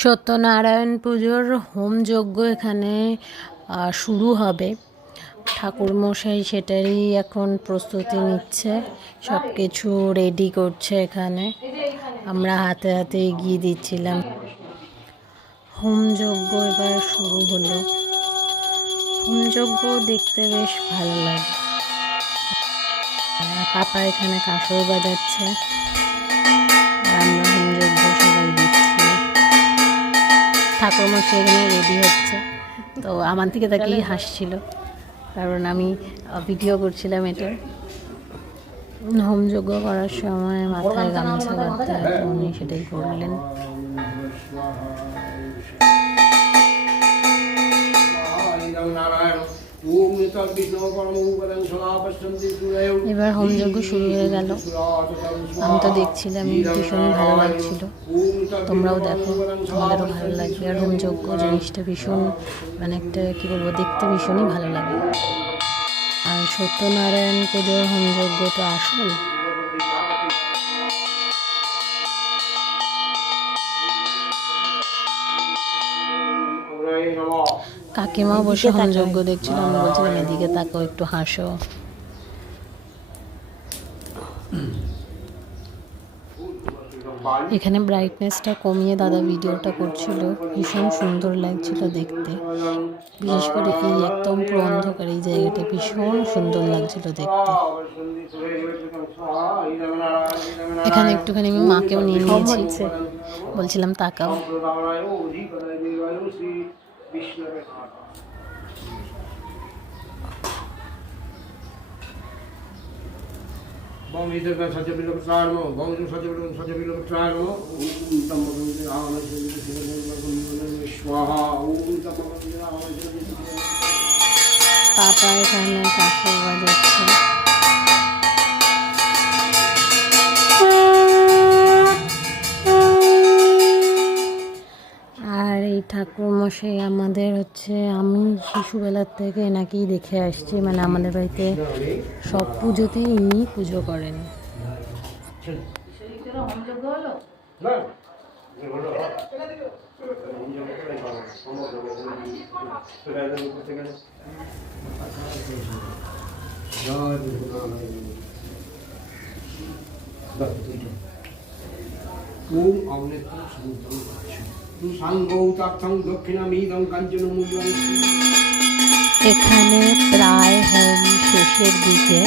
সত্যনারায়ণ পুজোর হোমযজ্ঞ এখানে শুরু হবে। ঠাকুরমশাই সেটারই এখন প্রস্তুতি নিচ্ছে, সব কিছু রেডি করছে। এখানে আমরা হাতে হাতে এগিয়ে দিচ্ছিলাম। হোমযজ্ঞ এবার শুরু হলো। হোমযজ্ঞ দেখতে বেশ ভালো লাগে। পাপা এখানে কাঁসর বাজাচ্ছে, আমরা হোমযজ্ঞ সবাই দিচ্ছি। ঠাকুরমশাই এখানে রেডি হচ্ছে, তো আমার থেকে তাকিয়ে হাসছিল, কারণ আমি ভিডিও করছিলাম এটা। হোমযজ্ঞ করার সময় মাথায় গামছা বাঁধতে হয়, তো উনি সেটাই করলেন। এবার হোমযজ্ঞ শুরু হয়ে গেল। আমি তো দেখছিলাম, ভীষণ ভালো লাগছিল। তোমরাও দেখো, তোমাদেরও ভালো লাগবে। আর হোমযজ্ঞ জিনিসটা ভীষণ, মানে একটা কী বলবো, দেখতে ভীষণই ভালো লাগে। আর সত্যনারায়ণ পুজোর হোমযজ্ঞ তো আসল। কাকিমাও বসে হোমযজ্ঞ দেখছিল, আমি বলছিলাম এদিকে তাকাও, একটু হাসো। এখানে ব্রাইটনেসটা কমিয়ে দাদা ভিডিওটা করছিল, ভীষণ সুন্দর লাগছিল দেখতে। বিশেষ করে এই একদম পুরো অন্ধকার এই জায়গাটা ভীষণ সুন্দর লাগছিল দেখতে। এখানে একটুখানি আমি মাকেও নিয়ে নিয়েছি, বলছিলাম তাকাও। পাপা এখানে কাঁসর বাজাচ্ছে। আর এই ঠাকুরমশাই আমাদের হচ্ছে, আমি শিশুবেলার থেকে এনাকেই দেখে আসছি, মানে আমাদের বাড়িতে সব পুজোতেই ইনি পুজো করেন। এখানে প্রায় হোম শেষের দিকে।